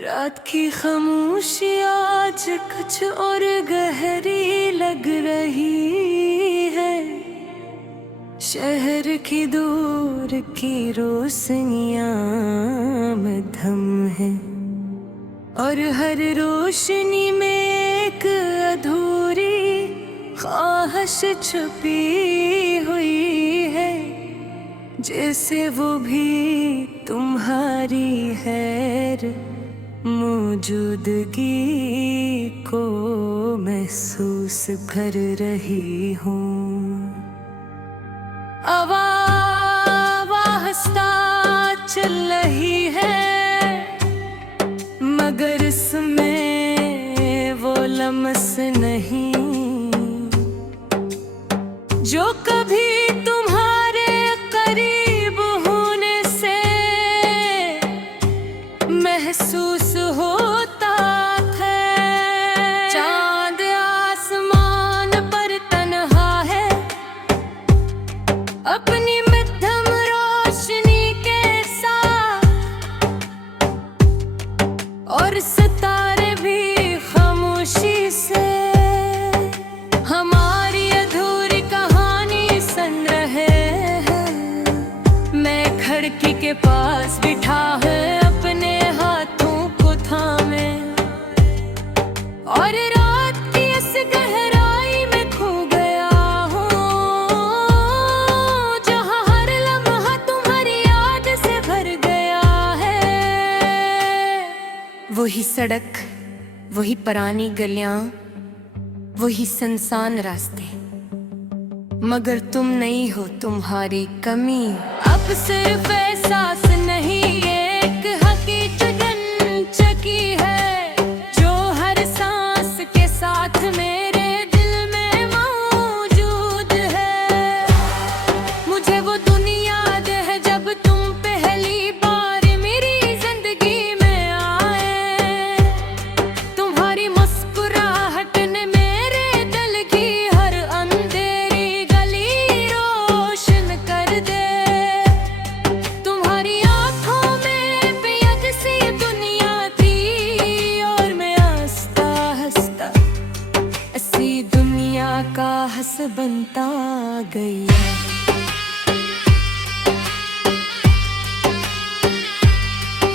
रात की खामोशी आज कुछ और गहरी लग रही है। शहर की दूर की रोशनियां मध्यम है और हर रोशनी में एक अधूरी ख्वाहिश छुपी हुई है, जैसे वो भी तुम्हारी हैर मौजूदगी को महसूस कर रही हूँ। आवाज़ चल रही है मगर इसमें वो लम्स नहीं जो कभी तुम्हारे करीब होने से महसूस होता है। चांद आसमान पर तन्हा है अपनी मध्यम रोशनी के साथ, और सितारे भी खामोशी से हमारी अधूरी कहानी सुन रहे हैं। मैं खिड़की के पास बिठा है अपने हाथों को थामे और रात की इस गहराई में खो गया हूँ, जहाँ हर लम्हा तुम्हारी याद से भर गया है। वही सड़क, वही पुरानी गलियां, वही सुनसान रास्ते, मगर तुम नहीं हो, तुम्हारी कमी अब सिर्फ एहसास नहीं, एक हकीकत चकी है जो हर सांस के साथ मेरे दिल में मौजूद है। मुझे वो दुनिया याद है जब तुम पहली बार मेरी जिंदगी में आए। तुम्हारी मुस्कुराहट ने मेरे दिल की हर अंधेरी गली रोशन कर दे। तुम्हारी आंखों में बेअक्सी दुनिया थी और मैं हंसता हंसता ऐसी दुनिया का हंस बनता गया।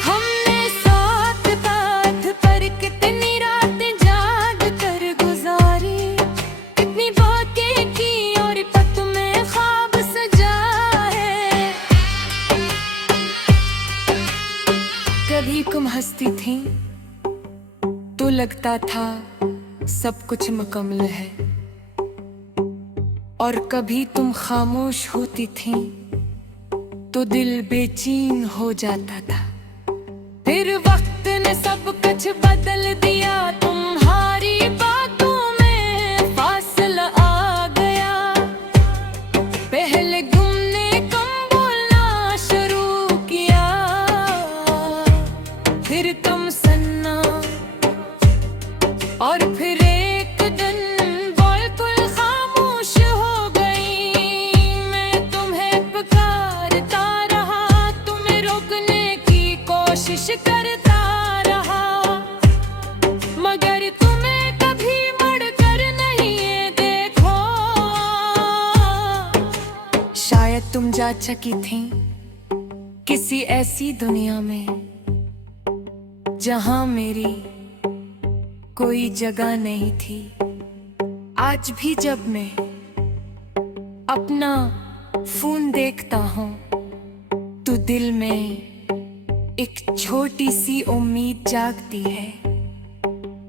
हमने साथ साथ पर कितनी रातें जाग कर गुजारी, कितनी बातें की और पत में ख्वाब सजाए। कभी तुम हंसती थी तो लगता था सब कुछ मुकम्मल है, और कभी तुम खामोश होती थी तो दिल बेचैन हो जाता था। फिर वक्त ने सब कुछ बदल दिया, तुम्हारी बातों में फासला आ गया। पहले तुमने कम बोलना शुरू किया, फिर तुम सुनना, और फिर एक दिन बिल्कुल खामोश हो गई। मैं तुम्हें पुकारता रहा, तुम्हें रोकने की कोशिश करता रहा, मगर तुम्हें कभी मुड़कर नहीं देखो। शायद तुम जा चुकी थी किसी ऐसी दुनिया में जहां मेरी कोई जगह नहीं थी। आज भी जब मैं अपना फोन देखता हूँ तो दिल में एक छोटी सी उम्मीद जागती है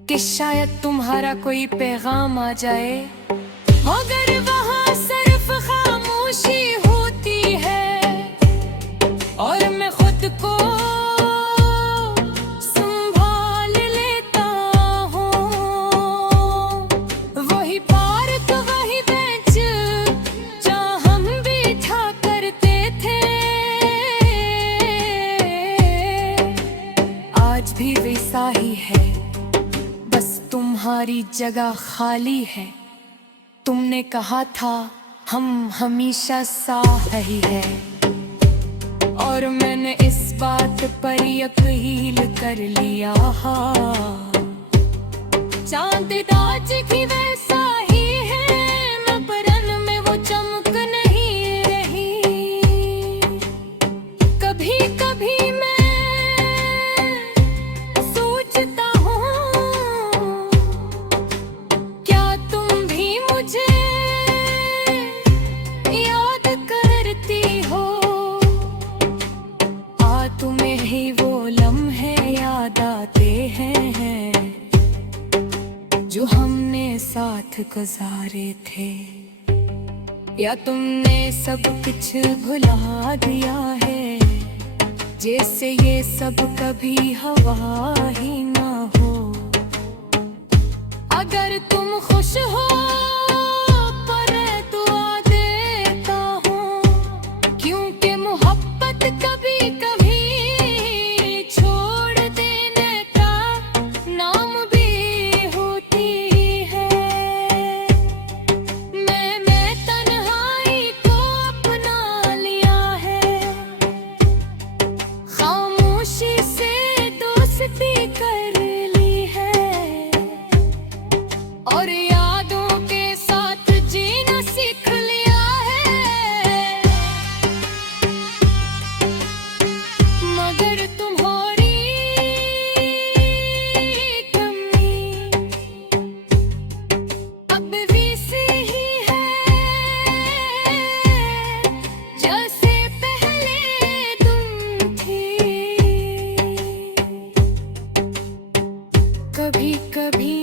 कि शायद तुम्हारा कोई पैगाम आ जाए, मगर वहाँ सिर्फ खामोशी होती है और मैं खुद को भी वैसा ही है, बस तुम्हारी जगह खाली है। तुमने कहा था हम हमेशा साथ ही है, और और मैंने इस बात पर यकीन कर लिया। चांद ताज की वैसा ही है, नबरन में वो चमक नहीं रही। कभी कभी मैं सोचता हूँ, क्या तुम भी मुझे याद करती हो? तुम्हें ही वो लम्हे याद आते हैं जो हमने साथ गुजारे थे। या तुमने सब कुछ भुला दिया है, जैसे ये सब कभी हवा ही ना हो। अगर तुम खुश हो पर दुआ देता हूँ, क्योंकि मोहब्बत कभी कभी छोड़ देने का नाम भी होती है। मैं तन्हाई को अपना लिया है, खामोशी से दोस्ती कर ली है, और यादों के साथ जीना सीख लिया है। मगर तुम्हारी कमी अब भी सी ही है, जैसे पहले तुम थी। कभी कभी